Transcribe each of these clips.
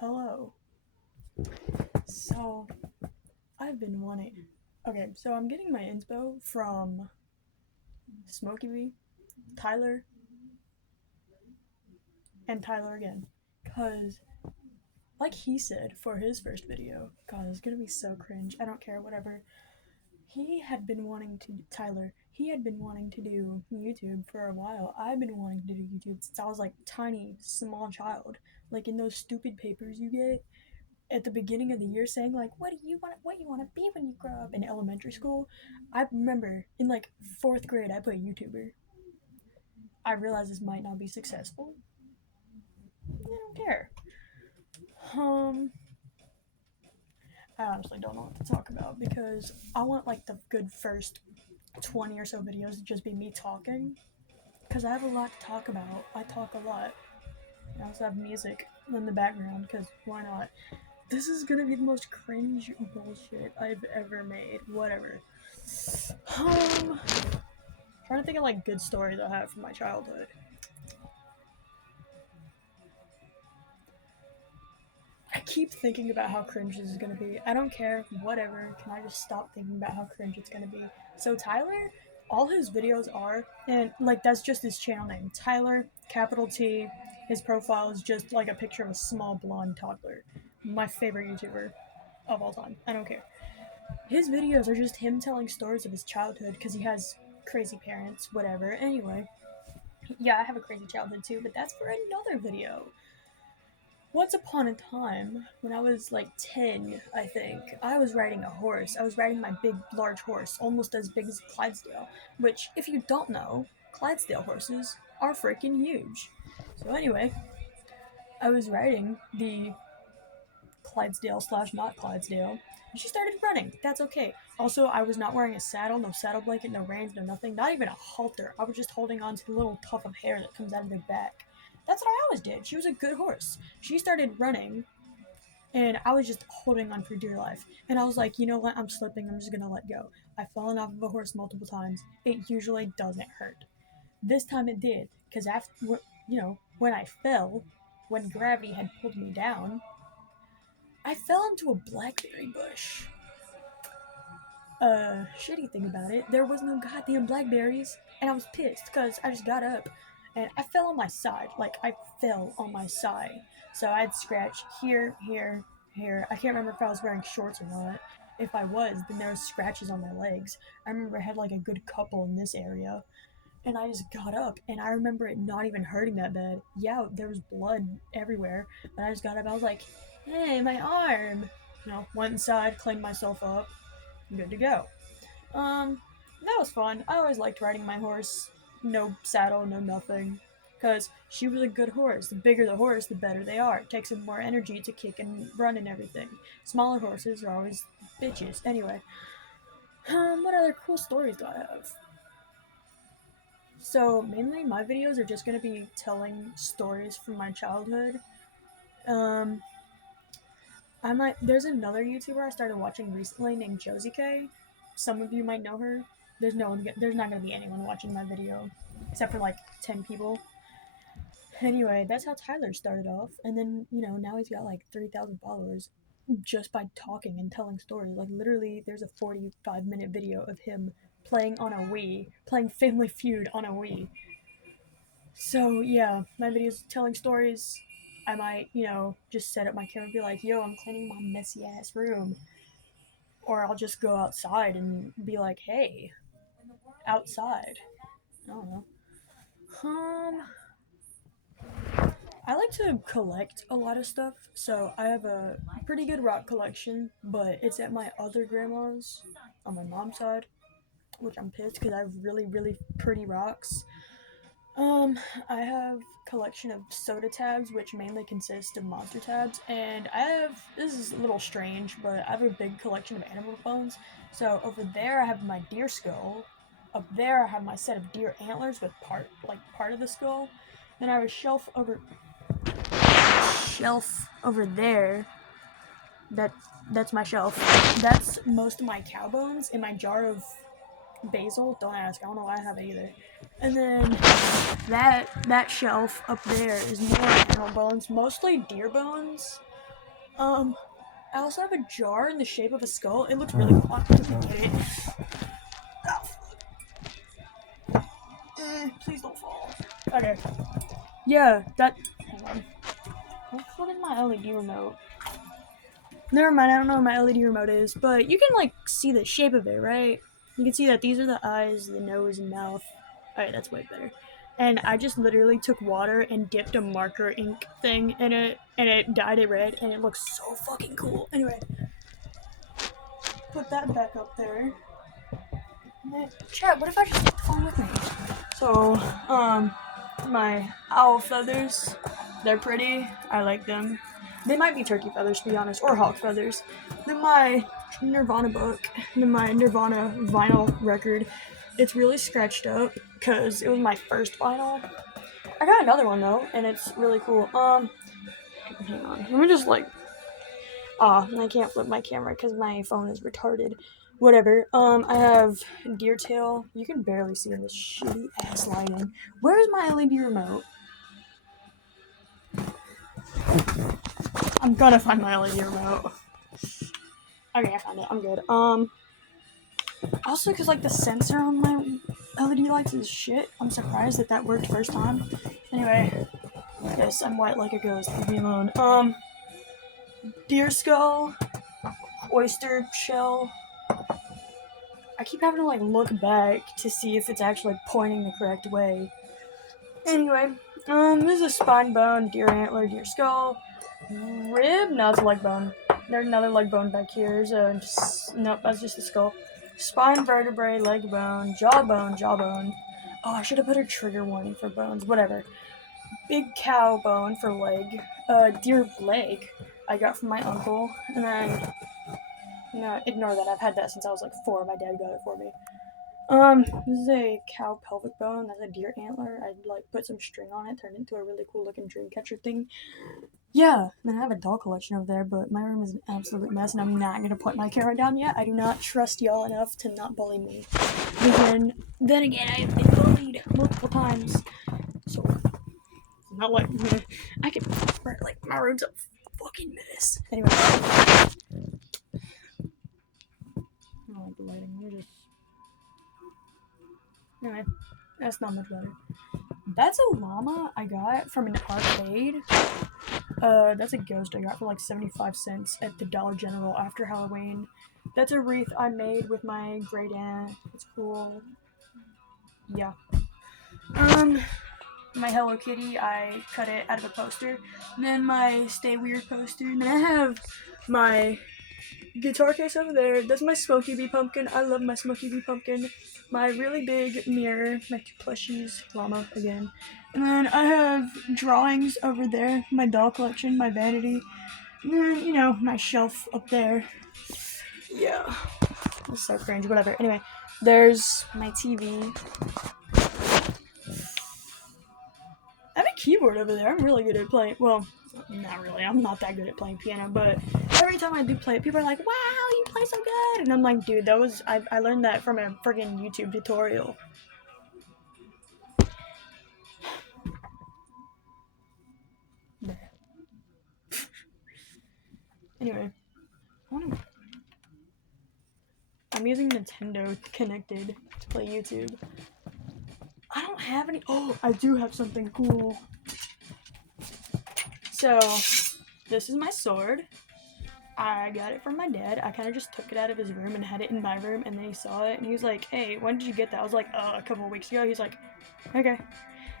Hello. So, I've been wanting. Okay, so I'm getting my inspo from Smokeebee, Tyler, and Tyler again. Because, like he said for his first video, God, it's gonna be so cringe. I don't care, whatever. Tyler, he had been wanting to do YouTube for a while. I've been wanting to do YouTube since I was like tiny, small child. Like in those stupid papers you get at the beginning of the year saying like what you want to be when you grow up in elementary school. I remember in like 4th grade I put YouTuber. I realized this might not be successful. I don't care. um I honestly don't know what to talk about because I want like the good first 20 or so videos to just be me talking because I have a lot to talk about. I talk a lot. I also have music in the background because why not. This is gonna be the most cringe bullshit I've ever made. Whatever. Um, trying to think of like good stories I have from my childhood. I keep thinking about how cringe this is gonna be. I don't care. Whatever. Can I just stop thinking about how cringe it's gonna be? So Tyler, all his videos are, and like that's just his channel name. Tyler, capital T. His profile is just like a picture of a small blonde toddler. My favorite YouTuber of all time. I don't care. His videos are just him telling stories of his childhood because he has crazy parents, whatever. Anyway, yeah, I have a crazy childhood too, but that's for another video. Once upon a time, when I was like 10, I think, I was riding a horse. I was riding my big, large horse, almost as big as a Clydesdale, which, if you don't know, Clydesdale horses are freaking huge. So, anyway, I was riding the Clydesdale slash not Clydesdale. And she started running. That's okay. Also, I was not wearing a saddle, no saddle blanket, no reins, no nothing. Not even a halter. I was just holding on to the little tuft of hair that comes out of their back. That's what I always did. She was a good horse. She started running, and I was just holding on for dear life. And I was like, you know what? I'm slipping. I'm just gonna let go. I've fallen off of a horse multiple times. It usually doesn't hurt. This time it did, because after, when I fell, when gravity had pulled me down, I fell into a blackberry bush. Shitty thing about it, there was no goddamn blackberries, and I was pissed because I just got up and I fell on my side. Like, I fell on my side. So I had scratch here, here, here. I can't remember if I was wearing shorts or not. If I was, then there was scratches on my legs. I remember I had like a good couple in this area. And I just got up, and I remember it not even hurting that bad. Yeah, there was blood everywhere, but I just got up. I was like, "Hey, my arm!" Went inside, cleaned myself up, good to go. Um, that was fun. I always liked riding my horse. No saddle, no nothing. Because she was a good horse. The bigger the horse, the better they are. It takes them more energy to kick and run and everything. Smaller horses are always bitches. Anyway, what other cool stories do I have? So mainly my videos are just gonna be telling stories from my childhood. Um, there's another YouTuber I started watching recently named Josie K. Some of you might know her. There's not gonna be anyone watching my video except for like 10 people. Anyway, that's how Tyler started off, and then now he's got like 3,000 followers just by talking and telling stories. Like literally, there's a 45-minute video of him playing on a Wii, playing Family Feud on a Wii. So yeah, my videos telling stories. I might, just set up my camera and be like, yo, I'm cleaning my messy ass room. Or I'll just go outside and be like, hey, outside. I don't know. Um, I like to collect a lot of stuff, so I have a pretty good rock collection, but it's at my other grandma's on my mom's side, which I'm pissed because I have really, really pretty rocks. Um, I have a collection of soda tabs, which mainly consist of monster tabs, and this is a little strange, but I have a big collection of animal bones. So over there I have my deer skull. Up there I have my set of deer antlers with part of the skull. Then I have a shelf over there. That's my shelf. That's most of my cow bones in my jar of basil. Don't ask. I don't know why I have it either. And then that shelf up there is more animal bones, mostly deer bones. Um, I also have a jar in the shape of a skull. It looks really cool. I'm gonna get it. Please don't fall. Okay. Yeah, that. Hang on. What is my LED remote? Never mind, I don't know what my LED remote is, but you can, like, see the shape of it, right? You can see that these are the eyes, the nose, and mouth. Alright, that's way better. And I just literally took water and dipped a marker ink thing in it, and it dyed it red, and it looks so fucking cool. Anyway, put that back up there. Chat, what if I just take the phone with me? So, my owl feathers, they're pretty. I like them. They might be turkey feathers, to be honest, or hawk feathers. Then my Nirvana book, then my Nirvana vinyl record. It's really scratched up because it was my first vinyl. I got another one though, and it's really cool. Hang on, let me just like. I can't flip my camera because my phone is retarded. Whatever. I have deer tail. You can barely see in this shitty ass lighting. Where's my LED remote? I'm gonna find my LED remote. Okay, I found it. I'm good. Also, because like the sensor on my LED lights is shit. I'm surprised that worked first time. Anyway, yes, I'm white like a ghost. Leave me alone. Deer skull, oyster shell. I keep having to like look back to see if it's actually pointing the correct way. Anyway, this is a spine bone, deer antler, deer skull, rib. No, it's a leg bone. There's another leg bone back here. Nope, that's just the skull. Spine vertebrae, leg bone, jawbone. Oh, I should have put a trigger warning for bones. Whatever. Big cow bone for leg. Deer leg I got from my uncle, and then no, ignore that. I've had that since I was like 4. My dad got it for me. This is a cow pelvic bone. That's a deer antler. I'd like put some string on it, turned it into a really cool looking dream catcher thing. Yeah, and I have a doll collection over there, but my room is an absolute mess, and I'm not gonna put my camera down yet. I do not trust y'all enough to not bully me. Then again, I have been bullied multiple times, so not like I can. Like my room's a fucking mess. Anyway, I don't like the lighting. You're just anyway. That's not much better. That's a llama I got from an arcade. That's a ghost I got for like 75 cents at the Dollar General after Halloween. That's a wreath I made with my great aunt. It's cool. Yeah. My Hello Kitty, I cut it out of a poster. And then my Stay Weird poster. And then I have my guitar case over there. That's my Smokeebee pumpkin. I love my Smokeebee pumpkin. My really big mirror, my 2 plushies, llama again. And then I have drawings over there, my doll collection, my vanity. And then, you know, my shelf up there. Yeah. That's so cringe, whatever. Anyway, there's my TV. I have a keyboard over there. I'm really good at playing. Well, not really. I'm not that good at playing piano, but every time I do play it, people are like, wow, you play so good. And I'm like, dude, I learned that from a friggin' YouTube tutorial. Anyway, I'm using Nintendo connected to play YouTube. I don't have any. Oh, I do have something cool. So, this is my sword. I got it from my dad. I kind of just took it out of his room and had it in my room, and then he saw it, and he was like, hey, when did you get that? I was like, a couple of weeks ago. He's like, okay.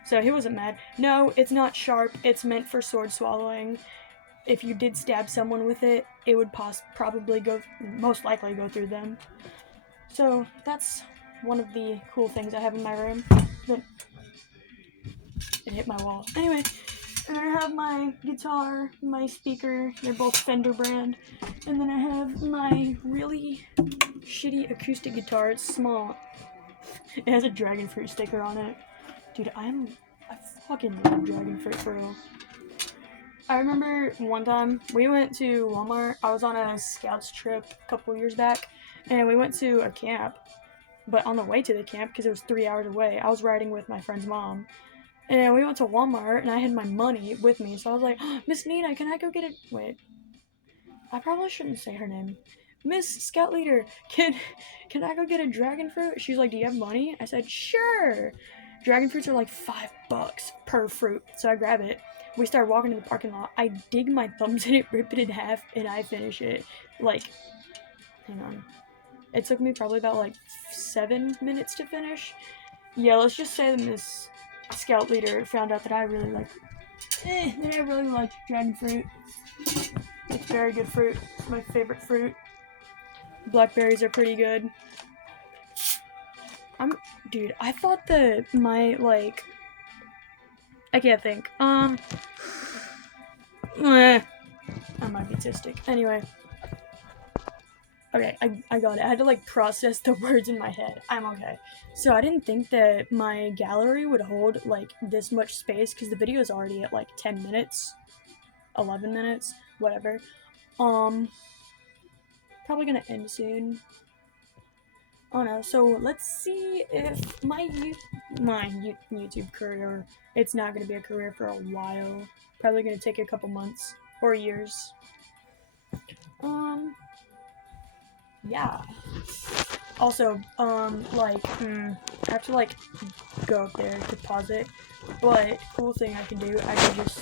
So he wasn't mad. No, it's not sharp. It's meant for sword swallowing. If you did stab someone with it, it would probably most likely go through them. So that's one of the cool things I have in my room. But it hit my wall. Anyway, and then I have my guitar, my speaker. They're both Fender brand. And then I have my really shitty acoustic guitar. It's small. It has a dragon fruit sticker on it. Dude, I fucking love dragon fruit, bro. I remember one time we went to Walmart. I was on a scouts trip a couple years back, and we went to a camp. But on the way to the camp, because it was 3 hours away, I was riding with my friend's mom. And we went to Walmart, and I had my money with me. So I was like, Miss Nina, can I go get it? Wait. I probably shouldn't say her name. Miss Scout Leader, can I go get a dragon fruit? She's like, do you have money? I said, sure. Dragon fruits are like $5 per fruit, so I grab it. We start walking to the parking lot. I dig my thumbs in it, rip it in half, and I finish it. Like, hang on. It took me probably about like 7 minutes to finish. Yeah, let's just say that Miss Scout Leader found out that I really like dragon fruit. It's very good fruit. It's my favorite fruit. Blackberries are pretty good. Dude, I thought that my, like, I can't think. I might be autistic. Anyway. Okay, I got it. I had to, like, process the words in my head. I'm okay. So I didn't think that my gallery would hold, like, this much space, because the video is already at, like, 10 minutes. 11 minutes. Whatever. Probably gonna end soon. Oh no, so let's see if my YouTube career, it's not going to be a career for a while. Probably going to take a couple months or years. Yeah. Also, I have to, like, go up there to pause it. But, cool thing I can do, I can just